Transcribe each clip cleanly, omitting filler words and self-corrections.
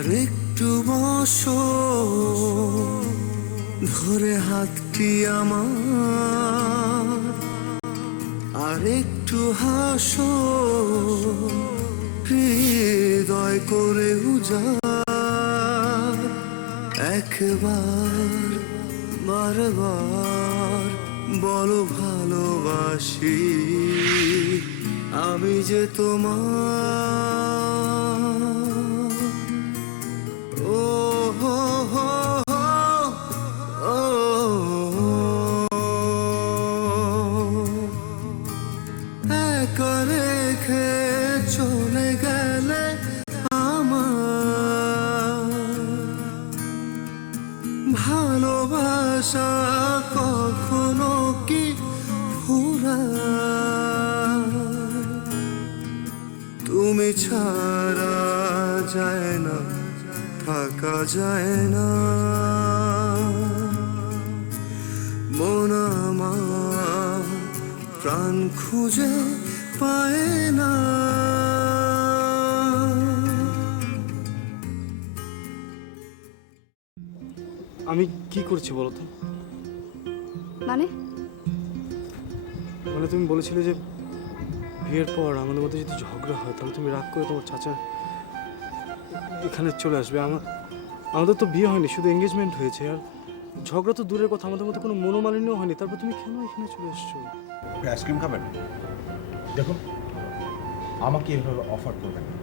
আর একটু বসো, ধরে হাতটি আমার, আর একটু হাসো, হৃদয় করে উজাড়। একবার বারবার বলো ভালোবাসি, আমি যে তোমার। ও হো হো হো, ও একা রেখে চলে গেলে আমার ভালোবাসা কখনো কি ফুরায়? তুমি ছাড়া যায় না, থাকা যায় না, মন আমার প্রাণ খুঁজে পায় না। আমি কি করছি বলো তো? মানে মানে তুমি বলেছিলে যে বিয়ের পর আমাদের মধ্যে যদি ঝগড়া হয় তাহলে তুমি রাগ করে তোমার চাচা এখানে চলে আসবে। আমাদের তো বিয়ে হয়নি, শুধু এঙ্গেজমেন্ট হয়েছে। আর ঝগড়া তো দূরের কথা, আমাদের মধ্যে কোনো মনোমালিন্য হয়নি। তারপর তুমি কেন এখানে চলে আসছো? আইসক্রিম খাবেন? দেখুন, আমাকে এভাবে অফার করবেন না।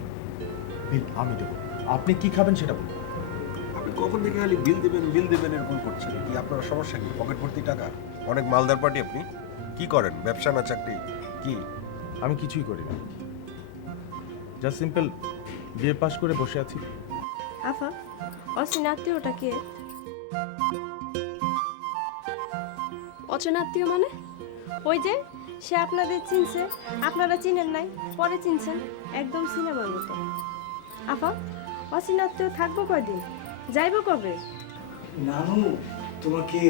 বিল আমি দেবো, আপনি কি খাবেন সেটা বলুন। আপনি কখন থেকে খালি বিল দেবেন এরকম করছেন? কি আপনার সমস্যা কি? পকেট ভর্তি টাকা? অনেক মালদার পার্টি। আপনি কি করেন? ব্যবসা না চাকরি? কি? আমি কিছুই করি না, জাস্ট সিম্পল বিয়ে পাস করে বসে আছি। আফা, অচেনা আত্মীয়টা কে? অচেনা আত্মীয় মানে? ওই যে সে আপনাদের চিনছে, আপনারা চিনেন নাই, পরে চিনছেন, একদম সিনেমার মতো। আফা, অচেনা আত্মীয় থাকবো কয়দিন, যাইবো কবে? নানু তোমাকে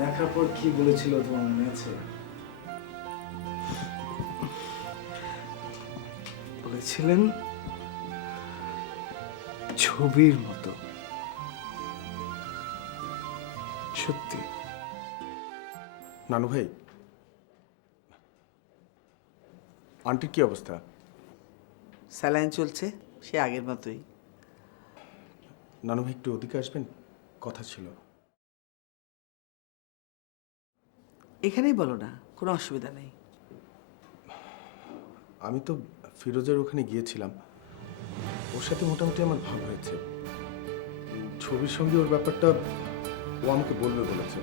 দেখার পর কি বলেছিল তোমার মনে আছে? বলেছিলেন ছবির মতো। সত্যি? নানু ভাই, আন্টির কি অবস্থা? স্যালাইন চলছে, সে আগের মতোই। নানু ভাই একটু ওদিকে আসবেন, কথা ছিল। এখানেই বলো না, কোনো অসুবিধা নেই। আমি তো ফিরোজের ওখানে গিয়েছিলাম, ওর সাথে মোটামুটি আমার ভাব হয়েছে। ছবির সঙ্গে ওর ব্যাপারটা ও আমাকে বলবে বলেছে।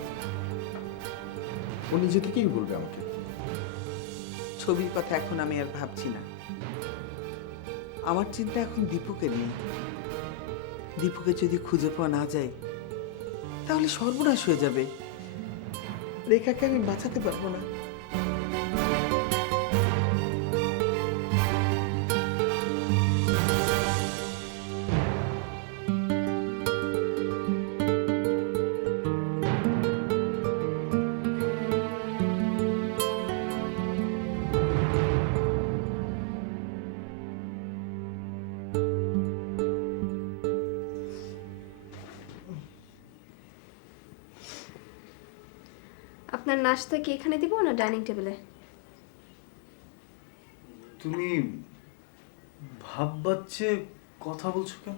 ও নিজে থেকেই বলবে আমাকে। ছবির কথা এখন আমি আর ভাবছি না। আমার চিন্তা এখন দীপুকে নিয়ে। দীপুকে যদি খুঁজে পাওয়া না যায় তাহলে সর্বনাশ হয়ে যাবে। রেখাকে আমি বাঁচাতে পারবো না। আপনার নাস্তা কি এখানে দিব না ডাইনিং টেবিলে? তুমি ভাববাচ্চে কথা বলছো কেন?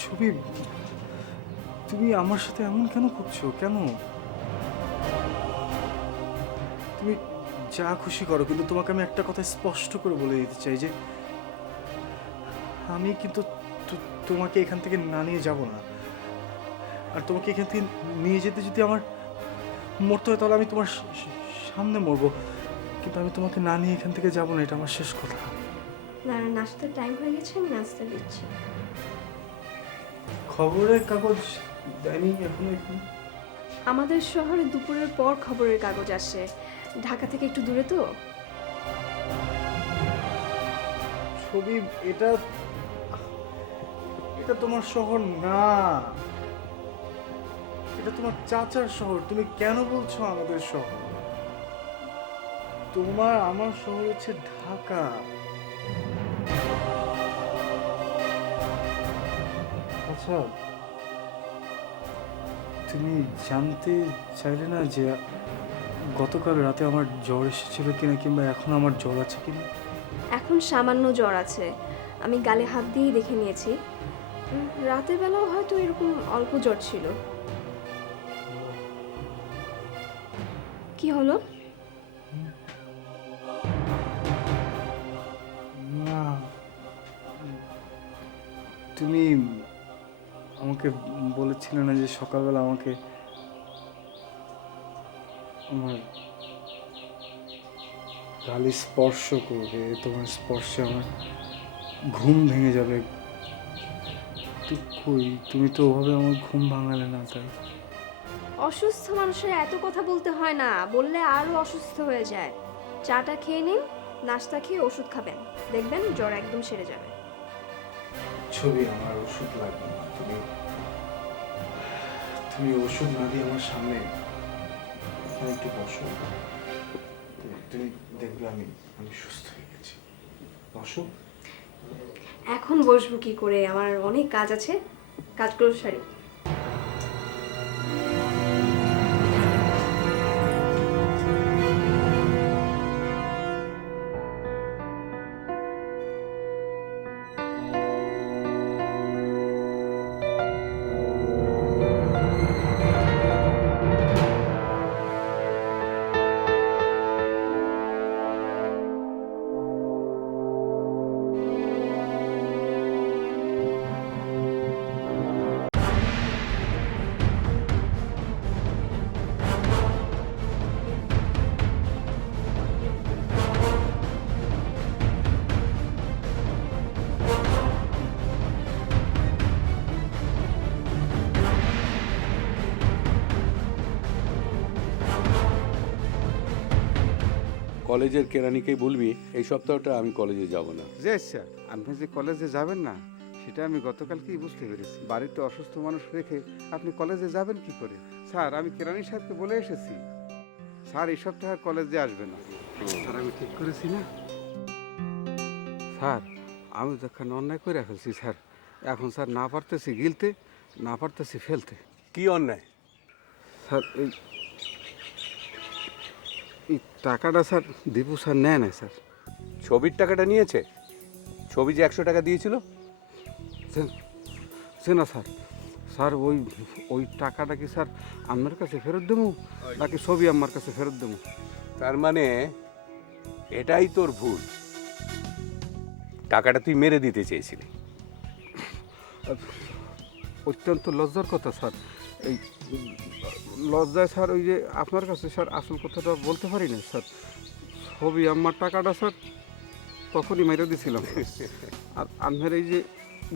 ছবি, তুমি আমার সাথে এমন কেন করছো? কেন? তুমি যা খুশি করো, কিন্তু তোমাকে আমি একটা কথা স্পষ্ট করে বলে দিতে চাই যে আমি কিন্তু তোমাকে এখান থেকে না নিয়ে যাব না। আর তোমাকে এখান থেকে নিয়ে যেতে যদি আমার মরতে হয় তাহলে আমি তোমার সামনে মরবো, কিন্তু আমি তোমাকে না নিয়ে এখান থেকে যাব না। এটা আমার শেষ কথা। না, নাস্তার টাইম হয়ে গেছে, আমি নাস্তা দিচ্ছি। খবরের কাগজ দেয়নি এখনো? এখানে আমাদের শহরে দুপুরের পর খবরের কাগজ আসে, ঢাকা থেকে একটু দূরে তো। ছবি, এটা এটা তোমার শহর না, এটা তোমার চাচার শহর। তুমি কেন বলছো আমাদের শহর? আমার শহর হচ্ছে ঢাকা। আচ্ছা, তুমি জানতে চাইলে না যে গতকাল রাতে আমার জ্বর এসেছিল কিনা, কিংবা এখন আমার জ্বর আছে কিনা? এখন সামান্য জ্বর আছে, আমি গালে হাত দিয়েই দেখে নিয়েছি। রাতের বেলাও হয়তো এরকম অল্প জ্বর ছিল। কি হলো? না, তুমি আমাকে বলেছিলে না যে সকালবেলা আমাকে আমার গালি স্পর্শ করবে, তোমার স্পর্শে আমার ঘুম ভেঙে যাবে। তো কই, তুমি তো ওভাবে আমার ঘুম ভাঙালে না। তাই অসুস্থ মানুষের এত কথা বলতে হয় না, বললে আরো অসুস্থ হয়ে যায়। চাটা খেয়ে নিন, নাস্তা খেয়ে ওষুধ খাবেন, দেখবেন জ্বর একদম সেরে যাবে। ছবি, আমার ওষুধ লাগবে না। তুমি ওষুধ না দিয়ে আমার সামনে এখানে একটু বসো। তুমি দেখবে আমি সুস্থ হয়ে গেছি। বসো। এখন বসবো কি করে, আমার অনেক কাজ আছে, কাজগুলো সারি। কলেজের কেরানিকেই বলবি এই সপ্তাহটা আমি কলেজে যাব না। যে স্যার, আপনি যে কলেজে যাবেন না সেটা আমি গতকালকেই বুঝতে পেরেছি। বাড়িতে অসুস্থ মানুষ রেখে আপনি কলেজে যাবেন কি করে? স্যার, আমি কেরানি সাহেবকে বলে এসেছি, স্যার এই সপ্তাহে আর কলেজে আসবে না। স্যার, আমি ঠিক করেছি না? স্যার, আমি তো এখন অন্যায় করে ফেলছি স্যার। এখন স্যার না পারতেছি গিলতে, না পারতেছি ফেলতে। কি অন্যায়? স্যার, এই টাকাটা স্যার দীপু স্যার নেয় না স্যার। ছবির টাকাটা নিয়েছে? ছবি যে 100 টাকা দিয়েছিল? সে না স্যার, স্যার ওই টাকাটা কি স্যার আপনার কাছে ফেরত দেবো নাকি ছবি আমার কাছে ফেরত দেবো? তার মানে এটাই তোর ভুল। টাকাটা তুই মেরে দিতে চেয়েছিলি। অত্যন্ত লজ্জার কথা স্যার। এই লজ্জায় স্যার ওই যে আপনার কাছে স্যার আসল কথাটা বলতে পারি না স্যার। ছবি আমার টাকাটা স্যার তখনই মেরে দিয়েছিলাম। আর আপনার এই যে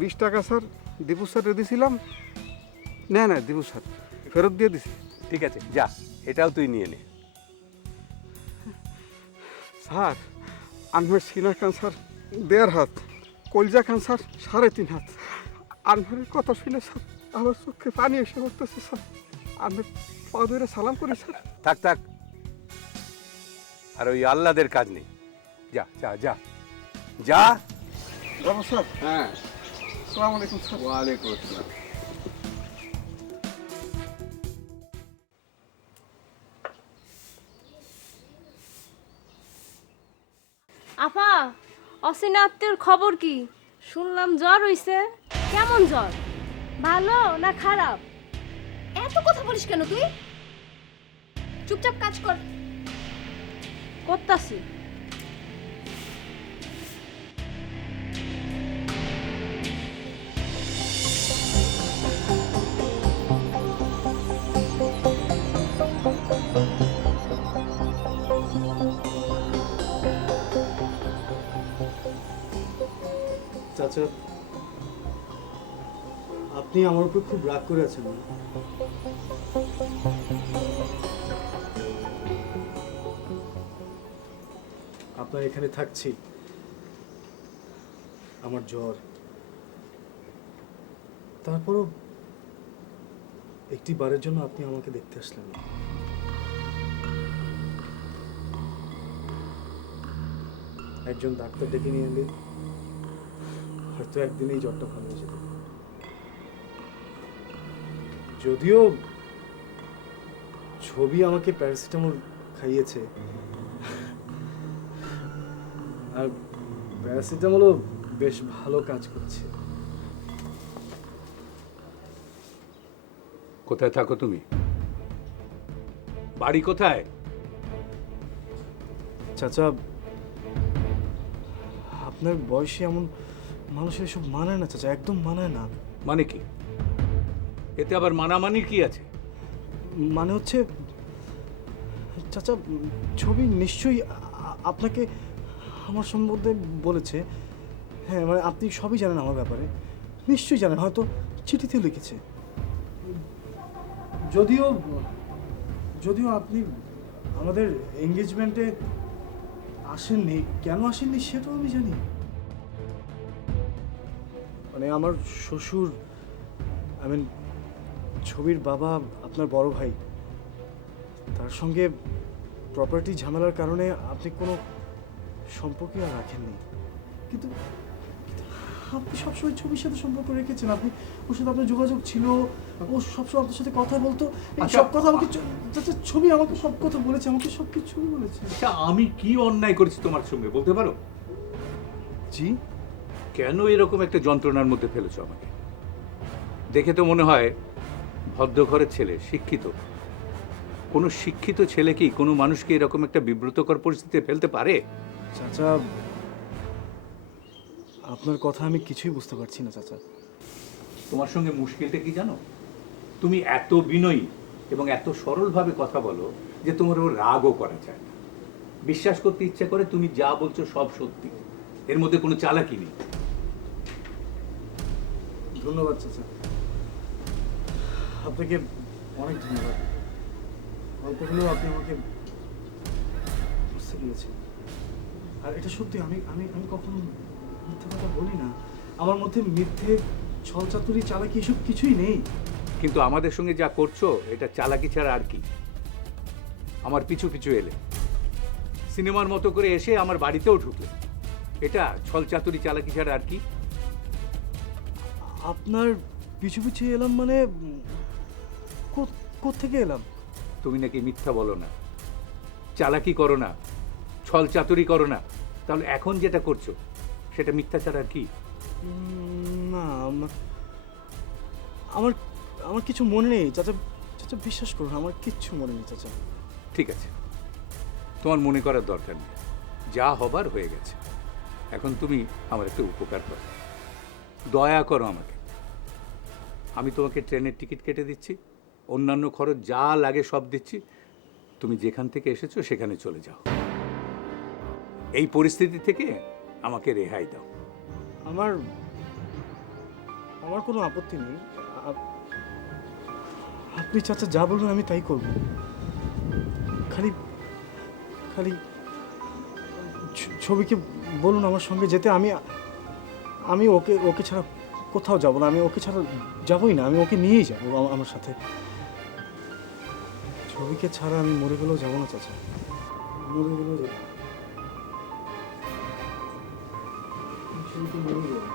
20 টাকা স্যার দীপু স্যারে দিয়েছিলাম, না দীপু স্যার ফেরত দিয়ে দিছি। ঠিক আছে, যা, এটাও তুই নিয়ে নে। স্যার, আনভার সিনা খান স্যার 1.5 হাত, কলজা খান স্যার 3.5 হাত। আনভারের কথা শুনে স্যার আমার চোখে পানি এসে পড়তেছে স্যার। আমি পা ধরে সালাম করি স্যার। থাক থাক, আর ওই আল্লাদের কাজ নেই। যা যা যা যা। যাবো স্যার? হ্যাঁ। আসসালামু আলাইকুম স্যার। ওয়ালাইকুম আসসালাম। আপা, অসিনা আত্মীয়র খবর কি? শুনলাম জ্বর হইছে। কেমন জ্বর? ভালো না খারাপ? এত কথা বলিস কেন তুই? চুপচাপ কাজ কর। করতাছি। চাচা, আপনি আমার উপর খুব রাগ করে আছেন। আপনার এখানে থাকছি, আমার জ্বর, তারপরও একটি বারের জন্য আপনি আমাকে দেখতে আসলেন না। একজন ডাক্তার ডেকে নিয়ে এলে হয়তো একদিনেই জ্বরটা ভালো হয়ে যেত। যদিও ছবি আমাকে প্যারাসিটামল খাইয়েছে, আর প্যারাসিটামলও বেশ ভালো কাজ করছে। কোথায় থাকো তুমি? বাড়ি কোথায়? চাচা, আপনার বয়সে এমন মানুষের এসব মানায় না চাচা, একদম মানায় না। মানে কি? এতে আবার মানামানির কি আছে? মানে হচ্ছে চাচা, ছবি নিশ্চয়ই আপনাকে আমার সম্বন্ধে বলেছে। হ্যাঁ, মানে আপনি সবই জানেন আমার ব্যাপারে, নিশ্চয়ই জানেন, হয়তো চিঠিতে লিখেছে। যদিও যদিও আপনি আমাদের এঙ্গেজমেন্টে আসেননি, কেন আসেননি সেটাও আমি জানি। মানে আমার শ্বশুর, আই মিন ছবির বাবা, আপনার বড় ভাই, তার সঙ্গে প্রপার্টি ঝামেলার কারণে আপনি কোনো সম্পর্কই আর রাখেননি। কিন্তু কিন্তু আপনি সবসময় ছবির সাথে সম্পর্ক রেখেছেন, আপনি ওর সাথে আপনার যোগাযোগ ছিল, ও সবসময় আপনার সাথে কথা বলতো, এই সব কথা আমাকে ছবি আমাকে সব কথা বলেছে, আমাকে সব কিছু বলেছে। আচ্ছা, আমি কি অন্যায় করেছি তোমার সঙ্গে বলতে পারো? জি? কেন এরকম একটা যন্ত্রণার মধ্যে ফেলেছো আমাকে? দেখে তো মনে হয় ভদ্র ঘরের ছেলে, শিক্ষিত। কোনো শিক্ষিত ছেলে কি কোনো মানুষকে এরকম একটা বিব্রতকর পরিস্থিতিতে ফেলতে পারে? চাচা, আপনার কথা আমি কিছুই বুঝতে পারছি না চাচা। তোমার সঙ্গে মুশকিলটা কি জানো? তুমি এত বিনয়ী এবং এত সরলভাবে কথা বলো যে তোমার ওর রাগও করা যায় না। বিশ্বাস করতে ইচ্ছা করে তুমি যা বলছো সব সত্যি, এর মধ্যে কোনো চালাকি নেই। ধন্যবাদ চাচা, আপনাকে অনেক ধন্যবাদ। অল্প হলেও আপনি আমাকে বুঝতে পেরেছেন। আর এটা সত্যি, আমি আমি আমি কখনো মিথ্যে কথা বলি না। আমার মধ্যে মিথ্যে, ছলচাতুরি, চালাকি এসব কিছুই নেই। কিন্তু আমাদের সঙ্গে যা করছো এটা চালাকি ছাড়া আর কি? আমার পিছু পিছু এলে, সিনেমার মতো করে এসে আমার বাড়িতেও ঢুকলে, এটা ছল চাতুরি চালাকি ছাড়া আর কি? আপনার পিছু পিছু এলাম মানে কোত্থেকে এলাম? তুমি নাকি মিথ্যা বলো না, চালাকি করো না, ছল চাতুরি করো না, তাহলে এখন যেটা করছো সেটা মিথ্যা ছাড়া আর কি? না, আমার আমার কিছু মনে নেই চাচা। চাচা বিশ্বাস করুন, আমার কিচ্ছু মনে নেই চাচা। ঠিক আছে, তোমার মনে করার দরকার নেই, যা হবার হয়ে গেছে। এখন তুমি আমার একটা উপকার করো, দয়া করো আমাকে। আমি তোমাকে ট্রেনের টিকিট কেটে দিচ্ছি, অন্যান্য খরচ যা লাগে সব দিচ্ছি, তুমি যেখান থেকে এসেছো সেখানে চলে যাও। এই পরিস্থিতি থেকে আমাকে রেহাই দাও। আমার আমার কোনো আপত্তি নেই। আপনি চাচা যা বলবেন আমি তাই করব। খালি খালি ছবিকে বলুন আমার সঙ্গে যেতে। আমি আমি ওকে ওকে ছাড়া কোথাও যাব না। আমি ওকে ছাড়া যাবই না, আমি ওকে নিয়েই যাবো আমার সাথে। ছবিকে ছাড়া আমি মরে গেলেও যাবো না চাচা, মরে গেলেও যাবো। ছবিকে নিয়ে যাবো।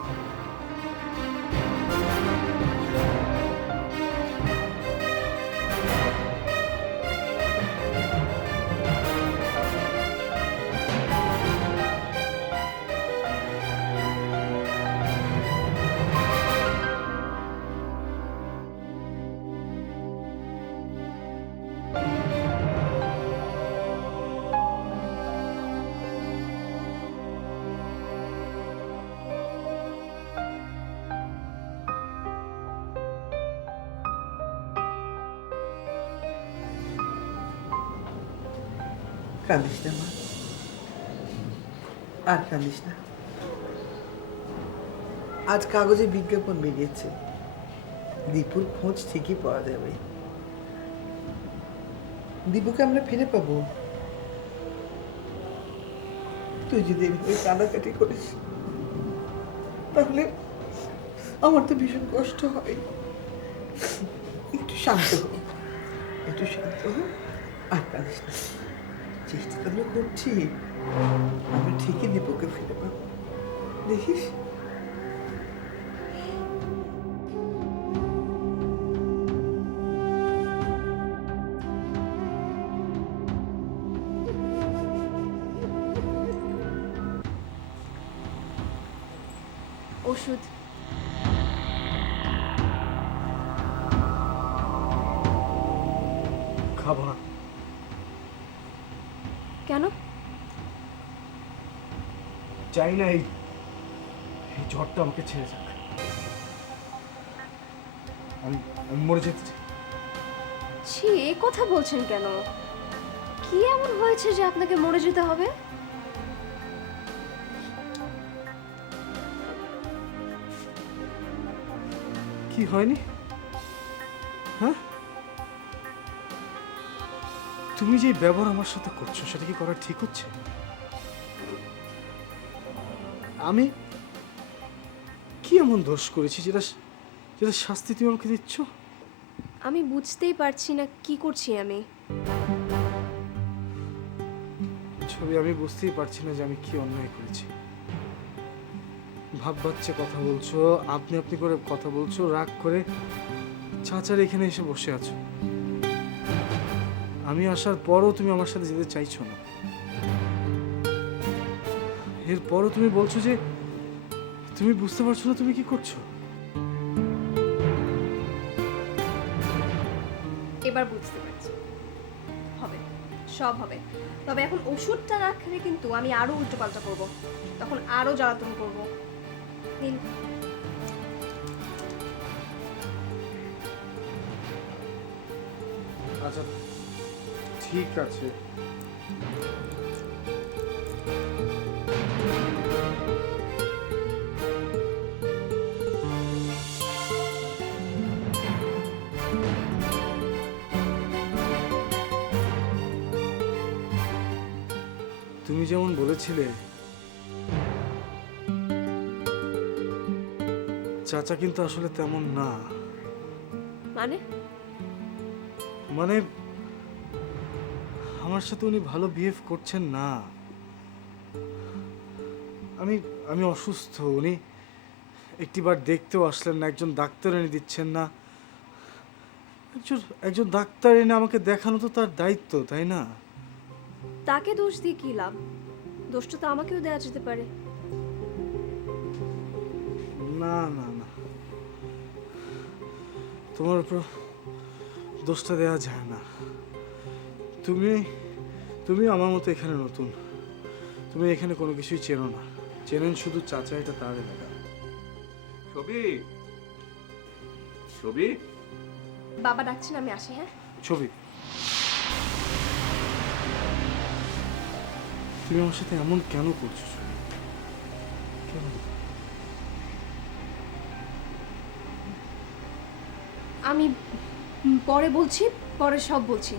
কাঁদিস না মা, আর কাঁদিস না। আজ কাগজে বিজ্ঞাপন বেরিয়েছে, দীপুর খোঁজ ঠিকই পাওয়া যাবে। দীপুকে আমরা ফিরে পাবো। তুই যদি এভাবে কান্নাকাটি করিস তাহলে আমার তো ভীষণ কষ্ট হয়। একটু শান্ত হো, একটু শান্ত হো, আর কাঁদিস না। চেষ্টা তো আমরা করছি, আমরা ঠিকই দীপুকে ফিরে পাবো, দেখিস। ওষুধ। খাবো না। কেন? চাই না এই জ্বরটা আমাকে ছেড়ে যাক। আমি আমি মরে যেতে চাই। ছি, এ কথা বলছেন কেন? কি এমন হয়েছে যে আপনাকে মরে যেতে হবে? কি হয়নি? হ্যাঁ, তুমি যে ব্যবহার আমার সাথে করছো সেটা কি করা ঠিক হচ্ছে? আমি কি এমন দোষ করেছি যেটা যেটা শাস্তি তুমি আমাকে দিচ্ছ? আমি বুঝতেই পারছি না কি করছি আমি। ছবি, আমি বুঝতেই পারছি না যে আমি কি অন্যায় করেছি। ভাব বাচ্চা কথা বলছো, আপনি আপনি করে কথা বলছো, রাগ করে চাচার এখানে এসে বসে আছো। আমি আসার পরও তুমি আমার সাথে যেতে চাইছো না। এরপরও তুমি বলছো যে তুমি বুঝতে পারছো না তুমি কি করছো। এবার বুঝতে পারছি। হবে, সব হবে। তবে এখন ওষুধটা না খেলে কিন্তু আমি আরো উল্টোপাল্টা করব, তখন আরো জ্বালাতন করব। নিন। আচ্ছা ঠিক আছে। তুমি যেমন বলেছিলে চাচা কিন্তু আসলে তেমন না। মানে? মানে আমার সাথে উনি ভালো বিহেভ করছেন না। আমি আমি অসুস্থ, উনি একটিবার দেখতেও আসলেন না, একজন ডাক্তার এনে দিচ্ছেন না। একজন ডাক্তার এনে আমাকে দেখানো তো তার দায়িত্ব, তাই না? তাকে দোষ দিয়ে কি লাভ? দোষটা তো আমাকেও দেওয়া যেতে পারে। না না না, তোমার উপর দোষটা দেওয়া যায় না। তুমি তুমি আমার মতো এখানে নতুন, তুমি এখানে কোনো কিছুই চেনো না। চেনেন শুধু চাচা, এটা তার এলাকা। ছবি, ছবি, বাবা ডাকছেন, আমি আসি। হ্যাঁ, ছবি, তুমি আমার সাথে এমন কেন করছো ছবি? কেন? আমি পরে বলছি, পরে সব বলছি।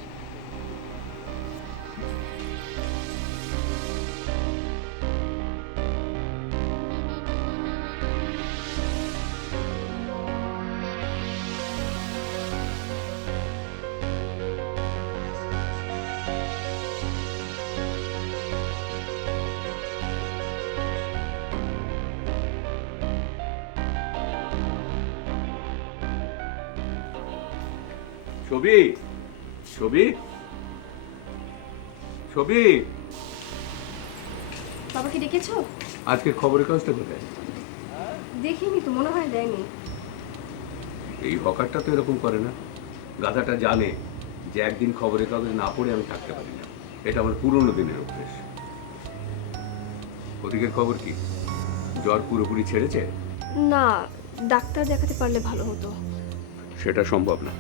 ছবি, ছবি, ছবি, বাবাকে ডেকেছো? আজকের খবরের কাগজটা কোথায়? দেখিনি তো, মনে হয় দেয়নি। এই হকারটা তো এরকম করে না। গাধাটা জানে যে একদিন খবরের কাগজ না পড়ে আমি থাকতে পারি না। এটা আমার পুরনো দিনের অভ্যেস। ওদিকের খবর কি? জ্বর পুরোপুরি ছেড়েছে? না, ডাক্তার দেখাতে পারলে ভালো হতো। সেটা সম্ভব না।